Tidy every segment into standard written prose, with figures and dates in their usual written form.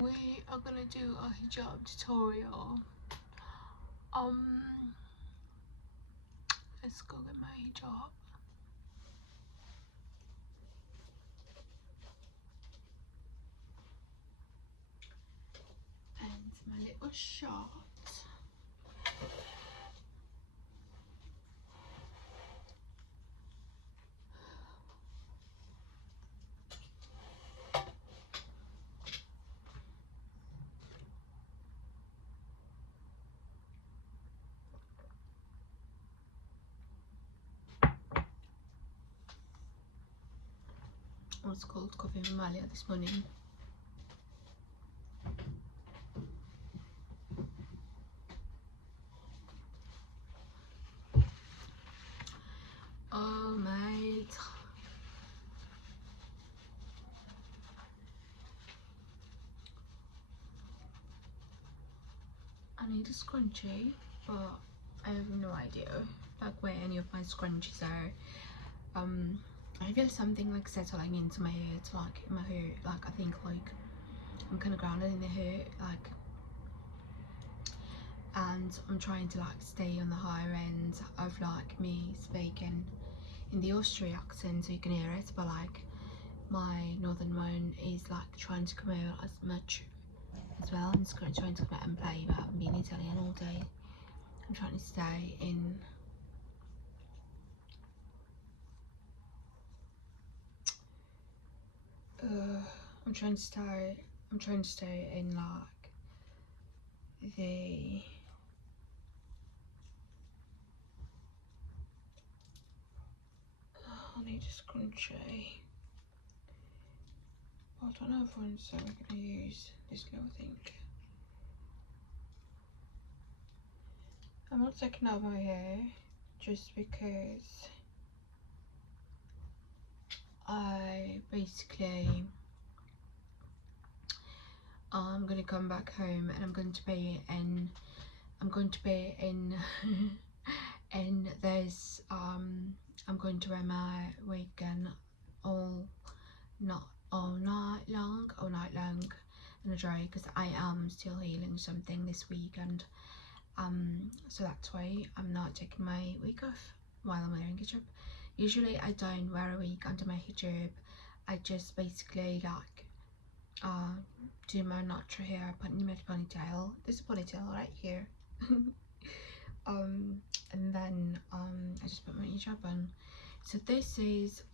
we are gonna do a hijab tutorial. Let's go get my hijab. And my little shot. What's called coffee from Malia this morning. Oh mate. I need a scrunchie, but I have no idea like where any of my scrunchies are. I feel something like settling into my hair, to like in my hair, like I think like I'm kind of grounded in the hair, like, and I'm trying to like stay on the higher end of like me speaking in the Austrian accent so you can hear it, but like my northern one is like trying to come out as much as well. I'm just trying to come out and play about being Italian all day. I'm trying to stay in I'm trying to stay in like the I need a scrunchie. I don't know if I'm gonna use this little thing. I'm not taking out my hair just because I basically I'm gonna come back home and I'm going to be in and there's I'm going to wear my wig and all night long in a dry because I am still healing something this weekend. So that's why I'm not taking my wig off while I'm wearing hijab. Usually I don't wear a wig under my hijab. I just basically like do my natural hair, put in my ponytail. There's a ponytail right here. And then I just put my hijab on. So this is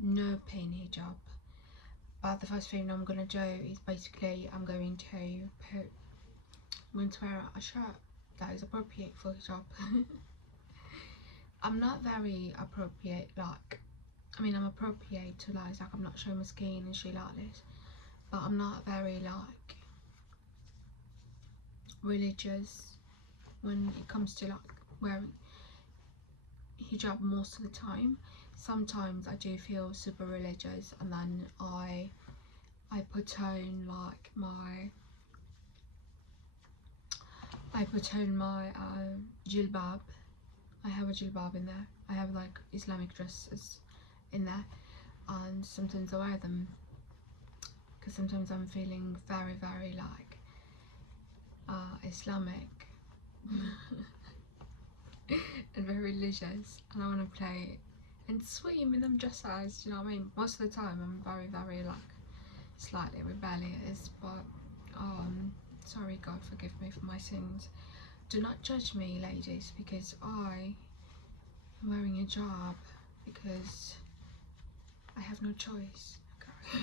no pin hijab, but the first thing I'm gonna do is basically I'm going to wear a shirt that is appropriate for hijab. I'm not very appropriate, like I mean I'm appropriate to like I'm not showing my skin and shit like this, but I'm not very like religious when it comes to like wearing hijab most of the time. Sometimes I do feel super religious, and then I put on like my jilbab. I have a jilbab in there. I have like Islamic dresses in there, and sometimes I wear them because sometimes I'm feeling very like Islamic and very religious, and I want to play and swim in them dresses, you know what I mean? Most of the time I'm very like slightly rebellious, but sorry God, forgive me for my sins. Do not judge me, ladies, because I am wearing a hijab because I have no choice. Okay.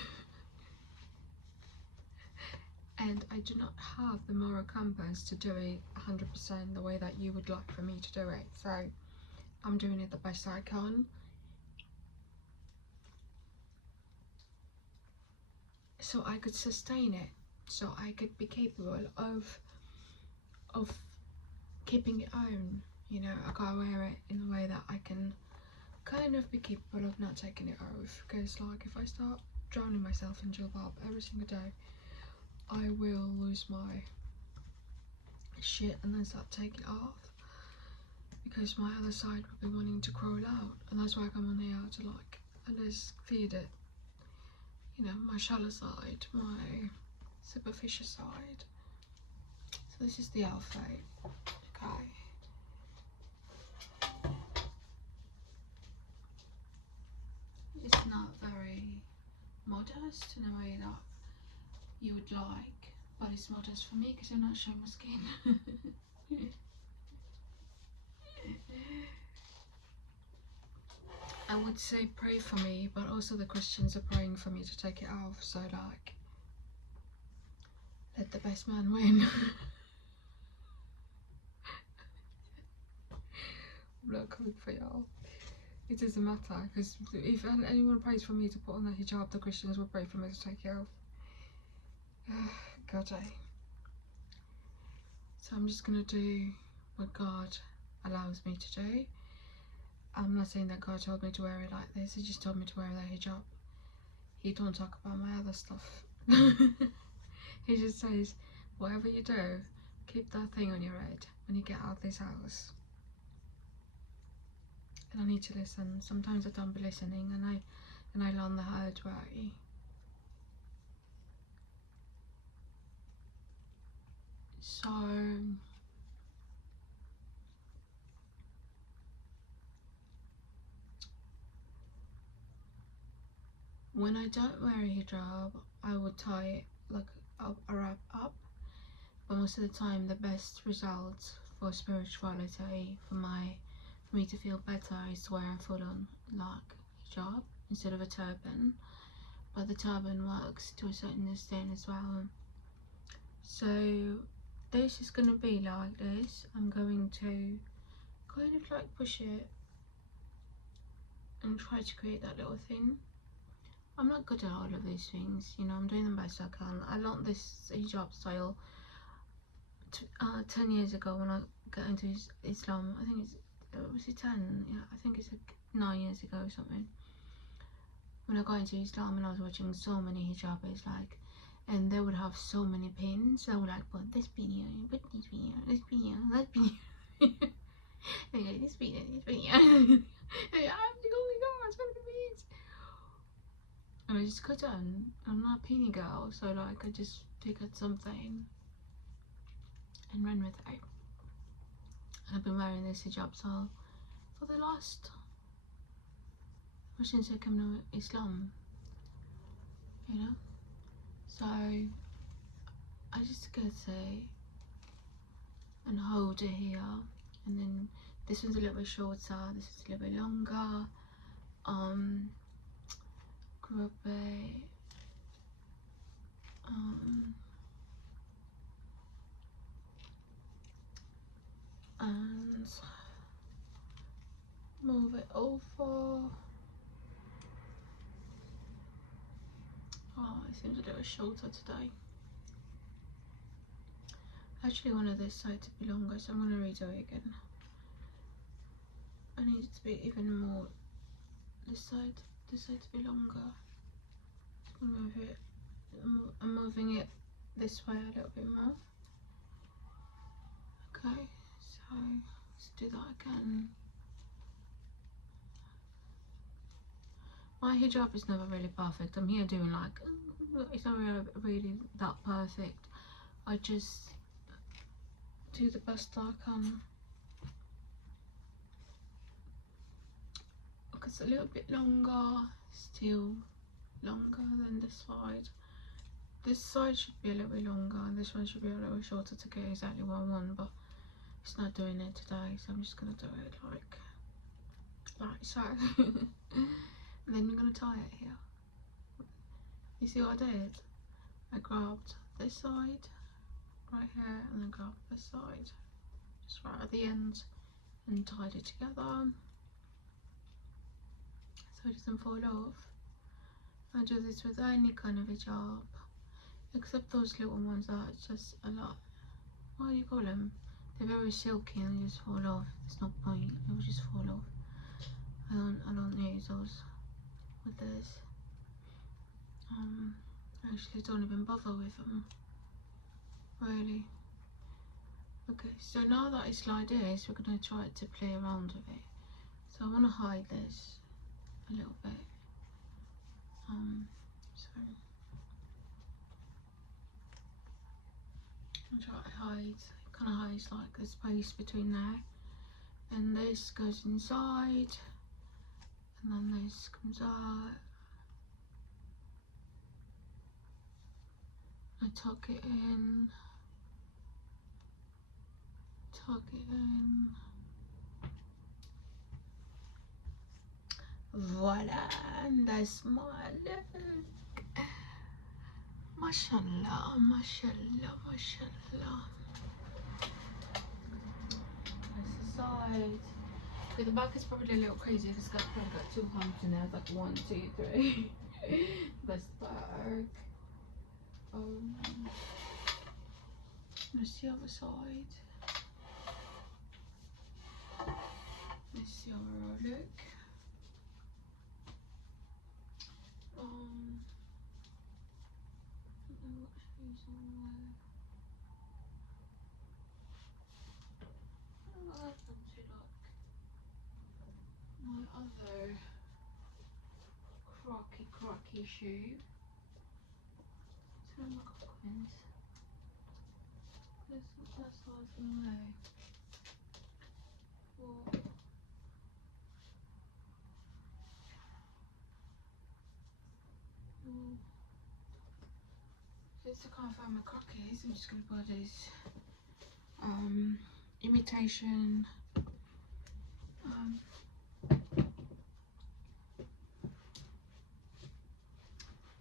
And I do not have the moral compass to do it 100% the way that you would like for me to do it, so I'm doing it the best I can. So I could sustain it, so I could be capable of keeping it on, you know. I gotta wear it in a way that I can kind of be capable of not taking it off, because like if I start drowning myself in jilbab every single day, I will lose my shit and then start taking it off, because my other side will be wanting to crawl out, and that's why I come on here to like at least feed it, you know, my shallow side, my superficial side. So this is the outfit. Okay. It's not very modest in a way that you would like, but it's modest for me because I'm not showing my skin. I would say pray for me, but also the Christians are praying for me to take it off, so like, let the best man win. I'm not coming for y'all. It doesn't matter, because if anyone prays for me to put on the hijab, the Christians will pray for me to take it off. God, so I'm just gonna do what God allows me to do. I'm not saying that God told me to wear it like this, he just told me to wear the hijab. He don't talk about my other stuff. He just says, whatever you do, keep that thing on your head when you get out of this house. And I need to listen. Sometimes I don't be listening, and I learn the hard way. So when I don't wear a hijab, I would tie it like a wrap up. But most of the time, the best result for spirituality, for me to feel better, is to wear a full-on like hijab instead of a turban. But the turban works to a certain extent as well. So this is gonna be like this. I'm going to kind of like push it and try to create that little thing. I'm not good at all of these things, you know, I'm doing the best I can. I learned this hijab style 10 years ago when I got into Islam. I think it's, was it 10? Yeah, I think it's like 9 years ago or something. When I got into Islam and I was watching so many hijabis, like, and they would have so many pins. I would like put this pin here, put this pin here, this pin here, that pin here. And go, this pin here, this pin here. And I'm like, oh my god, so many pins. And I just couldn't. I'm not a pinny girl, so like I just figured something and ran with it. And I've been wearing this hijab so for the last, ever since I came to Islam, you know. So I just gotta say and hold it here, and then this one's a little bit shorter, this is a little bit longer. Grab it, and move it over. Oh, it seems a little shorter today. I actually wanted this side to be longer, so I'm going to redo it again. I need it to be even more, this side to be longer. Just move it. I'm moving it this way a little bit more. Okay, so let's do that again. My hijab is never really perfect. I'm here doing like, it's not really that perfect. I just do the best I can. Look, it's a little bit longer, still longer than this side. This side should be a little bit longer, and this one should be a little shorter to get exactly what I want, but it's not doing it today, so I'm just gonna do it like so. And then I'm gonna tie it here. You see what I did? I grabbed this side right here, and then grabbed this side just right at the end and tied it together so it doesn't fall off. I do this with any kind of hijab, except those little ones that are just a lot, what do you call them? They're very silky and they just fall off. There's no point, it will just fall off. I don't use those with this. I actually don't even bother with them, really. Okay, so now that it's like this, we're going to try to play around with it. So I want to hide this a little bit. So I'll try to hide, kind of hides like the space between there, and this goes inside, and then this comes out. I tuck it in, voila, and that's my look. Mashallah, mashallah, mashallah. That's the side. Okay, the back is probably a little crazy because it's probably got 2 humps in there. It's like 1, 2, 3. That's the back. That's the other side. This is the overall look. I don't know what shoes on there. I like them to like my other crocky shoe. Turn my coins. This what that side's gonna lay. Just to confirm my crockies, I'm just gonna buy these imitation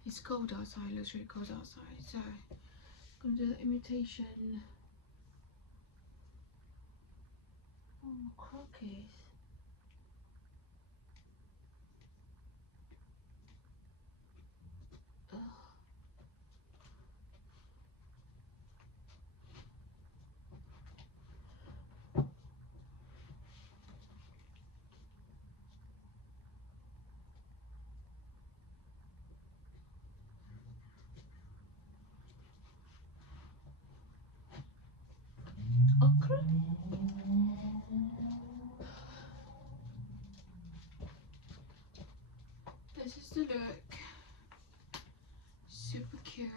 it's cold outside, it looks really cold outside, so I'm gonna do the imitation crockies. Okay. This is the look. Super cute.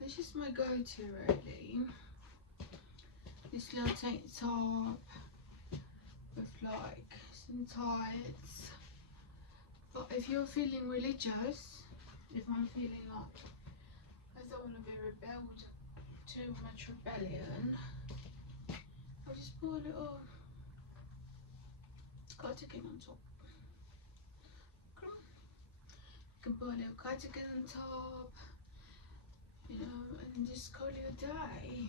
This is my go-to really. This little tank top with like some tights. But if you're feeling religious, if I'm feeling like I don't want to be rebelled, too much rebellion, I'll just put a little cardigan on top. You can put a little cardigan on top, you know, and just call it a day.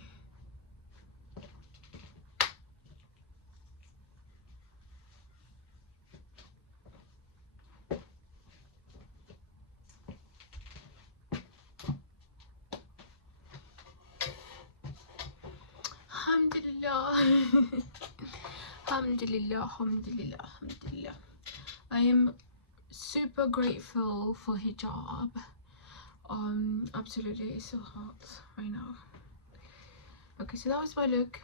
Alhamdulillah. Alhamdulillah, alhamdulillah, alhamdulillah. I am super grateful for hijab. Absolutely, it's so hot right now. Okay, so that was my look.